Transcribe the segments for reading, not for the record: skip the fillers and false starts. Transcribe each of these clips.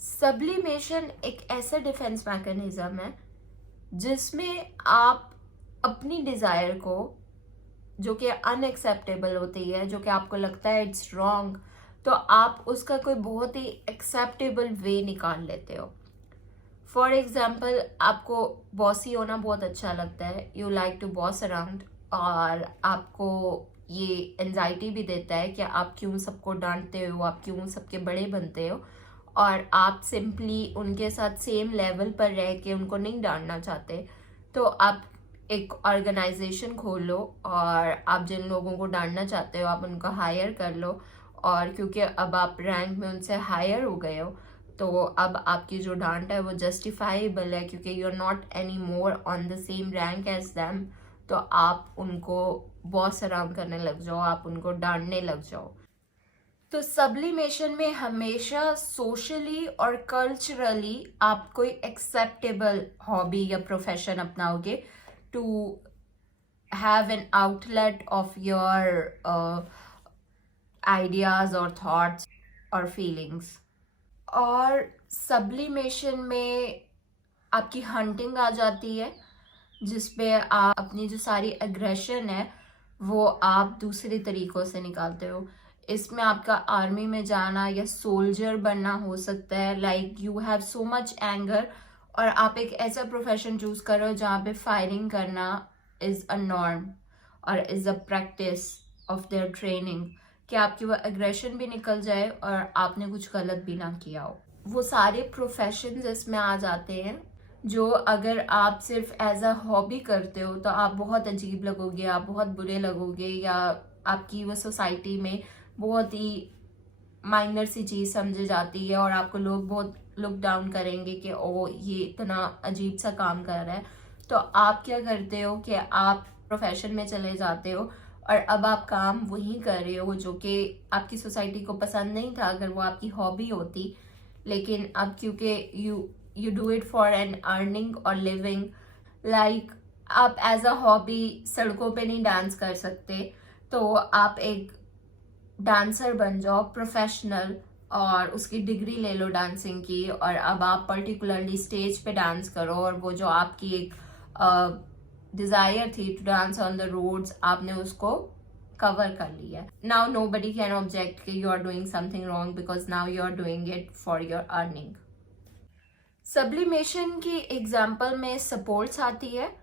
Sublimation एक ऐसा defence mechanism है जिसमें आप अपनी डिजायर को, जो कि अनएक्सेप्टेबल होती है, जो कि आपको लगता है इट्स रॉन्ग, तो आप उसका कोई बहुत ही एक्सेप्टेबल वे निकाल लेते हो। फॉर एग्जाम्पल, आपको बॉसी होना बहुत अच्छा लगता है, you like to boss around, और आपको ये एनजाइटी भी देता है कि आप क्यों सबको डांटते हो, आप क्यों सबके बड़े बनते हो, और आप सिंपली उनके साथ सेम लेवल पर रह के उनको नहीं डांटना चाहते। तो आप एक ऑर्गेनाइजेशन खोल लो और आप जिन लोगों को डांटना चाहते हो आप उनको हायर कर लो, और क्योंकि अब आप रैंक में उनसे हायर हो गए हो तो अब आपकी जो डांट है वो जस्टिफाइबल है, क्योंकि you are not any more on the same rank as them. तो आप उनको बॉस अराउंड करने लग जाओ, आप उनको डांटने लग जाओ। तो सब्लिमेशन में हमेशा सोशली और कल्चरली आप कोई एक्सेप्टेबल हॉबी या प्रोफेशन अपनाओगे to have an outlet of your ideas और थॉट्स और फीलिंग्स। और सब्लिमेशन में आपकी हंटिंग आ जाती है, जिसपे आप अपनी जो सारी एग्रेशन है वो आप दूसरे तरीकों से निकालते हो। इसमें आपका आर्मी में जाना या सोल्जर बनना हो सकता है, like you have so much anger, और आप एक ऐसा प्रोफेशन चूज करो जहाँ पे फायरिंग करना इज अ नॉर्म और is a practice of their training, कि आपकी वो एग्रेशन भी निकल जाए और आपने कुछ गलत भी ना किया हो। वो सारे प्रोफेशंस इसमें आ जाते हैं जो अगर आप सिर्फ एज अ हॉबी करते हो तो आप बहुत अजीब लगोगे, आप बहुत बुरे लगोगे, या आपकी वो सोसाइटी में बहुत ही माइनर सी चीज़ समझी जाती है और आपको लोग बहुत लुक डाउन करेंगे कि ओ ये इतना अजीब सा काम कर रहा है। तो आप क्या करते हो कि आप प्रोफेशन में चले जाते हो और अब आप काम वही कर रहे हो जो कि आपकी सोसाइटी को पसंद नहीं था अगर वो आपकी हॉबी होती। लेकिन अब क्योंकि you do it for an earning और लिविंग, लाइक आप एज अ हॉबी सड़कों पे नहीं डांस कर सकते, तो आप एक डांसर बन जाओ प्रोफेशनल और उसकी डिग्री ले लो डांसिंग की, और अब आप पर्टिकुलरली स्टेज पे डांस करो, और वो जो आपकी एक डिजायर थी to dance on the roads, आपने उसको कवर कर लिया। नाउ नोबडी कैन ऑब्जेक्ट कि you are doing something wrong because now you are doing it for your earning. Sublimation की एग्जाम्पल में सपोर्ट्स आती है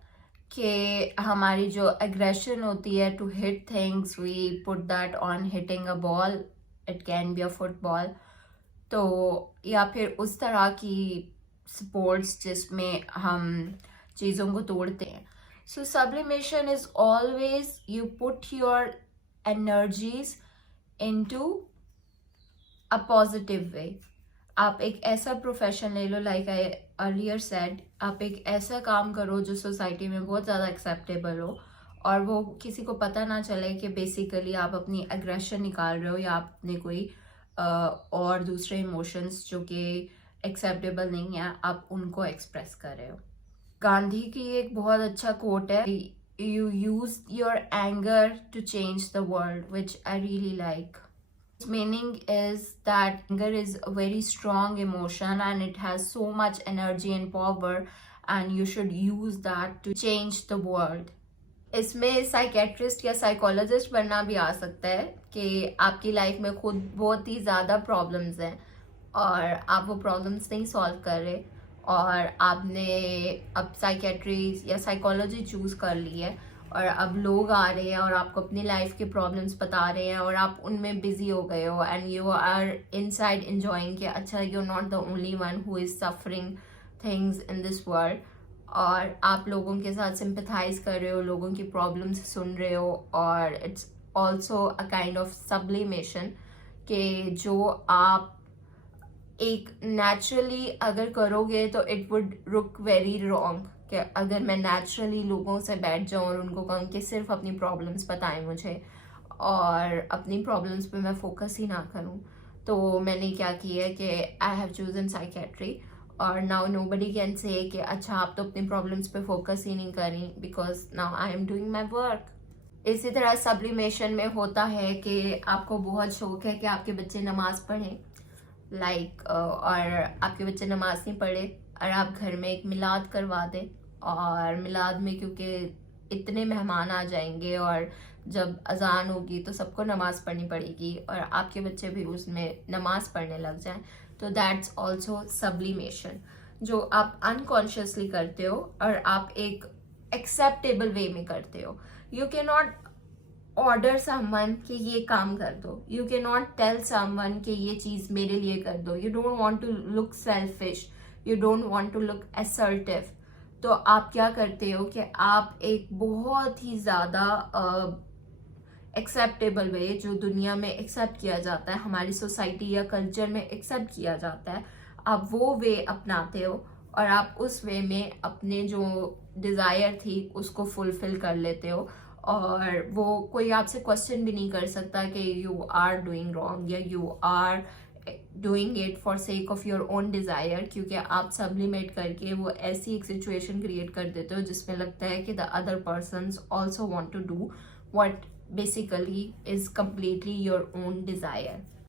कि हमारी जो एग्रेशन होती है to hit things, we put that on hitting a ball, it can be a football, तो या फिर उस तरह की स्पोर्ट्स जिसमें हम चीज़ों को तोड़ते हैं। So sublimation is always you put your energies into a positive way. आप एक ऐसा प्रोफेशन ले लो, लाइक आई अर्लियर सेड, आप एक ऐसा काम करो जो सोसाइटी में बहुत ज़्यादा एक्सेप्टेबल हो और वो किसी को पता ना चले कि बेसिकली आप अपनी एग्रेशन निकाल रहे हो या आपने कोई और दूसरे इमोशंस जो कि एक्सेप्टेबल नहीं है आप उनको एक्सप्रेस कर रहे हो। गांधी की एक बहुत अच्छा कोट है, you use your anger to change the world, which I really like. Its meaning is that anger is a very strong emotion and it has so much energy and power, and you should use that to change the world. इसमें psychiatrist या psychologist बनना भी आ सकता है कि आपकी life में खुद बहुत ही ज़्यादा प्रॉब्लम्स हैं और आप वो प्रॉब्लम्स नहीं सॉल्व कर रहे, और आपने अब साइकेट्री या साइकोलॉजी चूज़ कर ली है और अब लोग आ रहे हैं और आपको अपनी लाइफ के प्रॉब्लम्स बता रहे हैं और आप उनमें बिजी हो गए हो and you are inside enjoying कि अच्छा you are not the only one who is suffering things in this world, और आप लोगों के साथ सिंपथाइज कर रहे हो, लोगों की प्रॉब्लम्स सुन रहे हो, और it's also a kind of sublimation कि जो आप एक नेचुरली अगर करोगे तो it would look very wrong, कि अगर मैं नेचुरली लोगों से बैठ जाऊँ और उनको कहूँ कि सिर्फ अपनी प्रॉब्लम्स बताएं मुझे और अपनी प्रॉब्लम्स पे मैं फोकस ही ना करूँ। तो मैंने क्या किया कि आई हैव चूजन साइकेट्री, और नाउ नोबडी कैन से कि अच्छा आप तो अपनी प्रॉब्लम्स पे फोकस ही नहीं करी, because now I am doing my work. इसी तरह सब्लिमेशन में होता है कि आपको बहुत शौक है कि आपके बच्चे नमाज पढ़ें, और आपके बच्चे नमाज नहीं पढ़े और आप घर में एक मिलाद करवा दें, और मिलाद में क्योंकि इतने मेहमान आ जाएंगे और जब अजान होगी तो सबको नमाज पढ़नी पड़ेगी और आपके बच्चे भी उसमें नमाज पढ़ने लग जाएं, तो दैट्स ऑल्सो सब्लिमेशन, जो आप अनकॉन्शियसली करते हो और आप एक एक्सेप्टेबल वे में करते हो. You can not order someone कि ये काम कर दो, you can not tell someone कि ये चीज मेरे लिए कर दो. You don't want to look selfish, you don't want to look assertive. तो आप क्या करते हो कि आप एक बहुत ही ज्यादा एक्सेप्टेबल वे, जो दुनिया में एक्सेप्ट किया जाता है, हमारी सोसाइटी या कल्चर में एक्सेप्ट किया जाता है, आप वो वे अपनाते हो और आप उस वे में अपने जो डिज़ायर थी उसको फुलफिल कर लेते हो. और वो कोई आपसे क्वेश्चन भी नहीं कर सकता कि यू आर डूइंग रॉन्ग या you are doing it for sake of your own desire, क्योंकि आप सब्लिमेट करके वो ऐसी एक सिचुएशन क्रिएट कर देते हो जिसमें लगता है कि the other persons also want to do what basically is completely your own desire.